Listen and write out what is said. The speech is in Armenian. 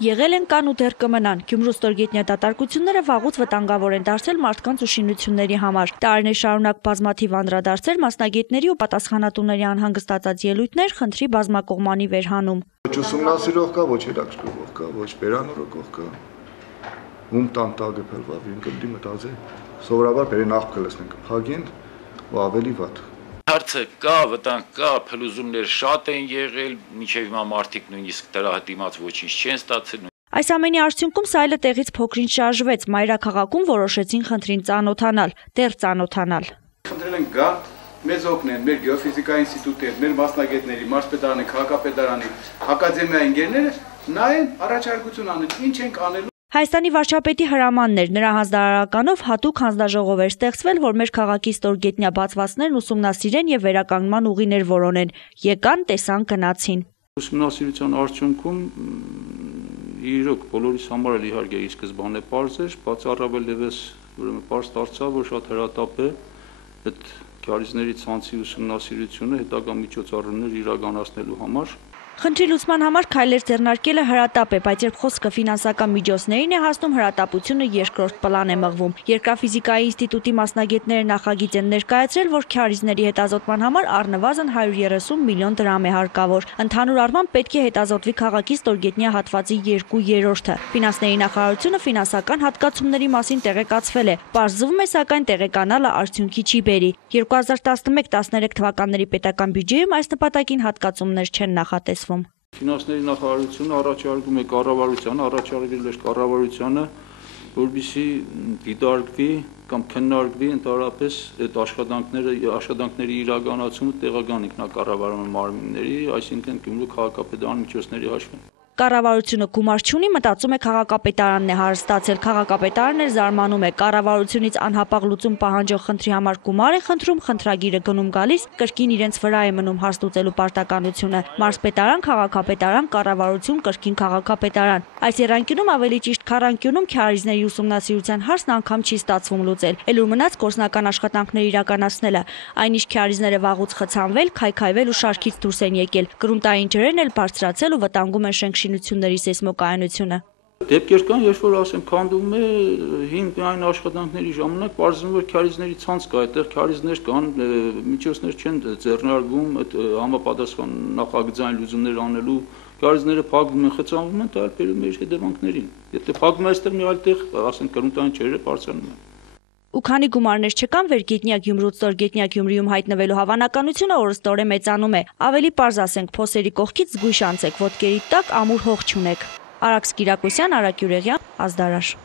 Եղել են կան ու դեռ կմնան։ Գյումրու ստորգետնյա դատարկությունները վաղուց վտանգավոր են դարձել մարդկանց ու շինությունների համար։ Տարիներ շարունակ բազմաթիվ անդրադարձեր, մասնագետների ու պատասխանատուների անհանգստացած ելույթներ, խնդրի բազմակողմանի վերհանում։ Ոչ ուսումնասիրող կա, ոչ հետաքրքրող կա, ոչ վերանորոգող կա։ Ում տան տագը փլվավին կդի մտածի։ Սովորաբար բերեն աղբքը լսնենք փագին ու ավելի վատ։ Հարցը կա, վտանգ կա, փլուզումներ շատ են եղել, մինչև հիմա մարդիկ նույնիսկ դրա դիմաց ոչինչ չեն ստացել։ Այս ամենի արդյունքում սայլը տեղից փոքրինչ շարժվեց, մայրաքաղաքում որոշեցին խնդրին ծանոթանալ, դեռ ծանոթանալ։ Խնդրել են գա, մեզ օգնեն, մեր գեոֆիզիկայի ինստիտուտի, մեր մասնագետների, մարզպետարանի, քաղաքապետարանի, ակադեմիայի ընկերները նայեն, առաջարկություն անեն, ինչ ենք անելու։ Հայաստանի վարչապետի հրամանն էր, նրա հանձնարարականով հատուկ հանձնաժողով էր ստեղծվել, որ մեր քաղաքի ստորգետնյա բացվածքներն ուսումնասիրեն եւ վերականգնման ուղիներ որոնեն։ Եկան, տեսան, գնացին։ Ուսումնասիրության արդյունքում իրոք բոլորիս համար էլ իհարկե ի սկզբանե պարզ էր, բայց առավել ևս ուրեմն պարզ դարձավ, որ շատ հրատապ է այդ քարիզների ցանցի ուսումնասիրությունը հետագա միջոցառումներ իրականացնելու համար։ Խնդրի լուծման համար քայլեր ձեռնարկելը հրատապ է, բայց երբ խոսքը ֆինանսական միջոցներին է հասնում, հրատապությունը երկրորդ պլան է մղվում։ Երկրաֆիզիկայի ինստիտուտի մասնագետները նախագիծ են ներկայացրել, որ քարիզների հետազոտման համար առնվազն 130 միլիոն դրամ է հարկավոր։ Ընդհանուր առմամբ պետք է հետազոտվի քաղաքի ստորգետնյա հատվածի 2/3-ը։ Ֆինանսների նախարարությունը ֆինանսական հատկացումների մասին տեղեկացվել է։ Պարզվում է, սակայն տեղեկանալը արդյունքի չի բերի։ 2011-13 թվականների պետական բյուջեում այս նպատակին հատկացումներ չեն նախատեսվում։ Ֆինանսների նախարարությունը առաջարկում է կառավարությանը, առաջարկել էր կառավարությանը, որպեսզի դիտարկվի կամ քննարկվի ընդհանրապես այդ աշխատանքների իրականացումը տեղական ինքնակառավարման մարմինների, այսինքն Գյումրու քաղաքապետարանի միջոցների հաշվին։ Կառավարությունը գումար չունի, մտածում է քաղաքապետարանն է հարստացել, քաղաքապետարանն էլ զարմանում է, կառավարությունից անհապաղ լուծում պահանջող խնդրի համար գումար է խնդրում, խնդրագիրը գնում գալիս, կրկին իրենց վրա է մնում հարց լուծելու պարտականությունը։ Մարզպետարան, քաղաքապետարան, կառավարություն, կրկին քաղաքապետարան։ Այս եռանկյունում, ավելի ճիշտ քառանկյունում քարիզների ուսումնասիրության հարցն անգամ չի ստացվում լուծել։ Էլ ու մնաց գործնական աշխատանքներ իրականացնելը։ Այնիշ քարիզները վաղուց խցանվել, քայքայվել ու շարքից դուրս են եկել։ Գրունտային ջրերն էլ բարձրացել ու վտանգում են շինությունների սեյսմոկայունությունը։ Դեպքեր կան, երբ որ ասեմ, քանդում է հին այն աշխատանքների ժամանակ, պարզվում որ քարիզների ցանց կա, այդտեղ քարիզներ կան, միջոցներ չեն ձեռնարկվում այդ համապատասխան նախագծային լուծումներ անելու, քարիզները փակվում են, խցանվում են, դա բերում է իր հետևանքներին։ Եթե փակվում է այստեղ մի այլ տեղ, ասենք կրունտային ջրերը բարձրանում են։ Ու քանի գումարներ չկան, վերգետնյա Գյումրուց ստորգետնյա Գյումրիում հայտնվելու հավանականությունը օրստորեն մեծանում է։ Ավելի պարզ ասենք, փոսերի կողքից զգույշ անցեք, ոտքերի տակ ամուր հող չունեք։ Արաքս Կիրակոսյան, Արակ Յուրեղյան, Ազդարար։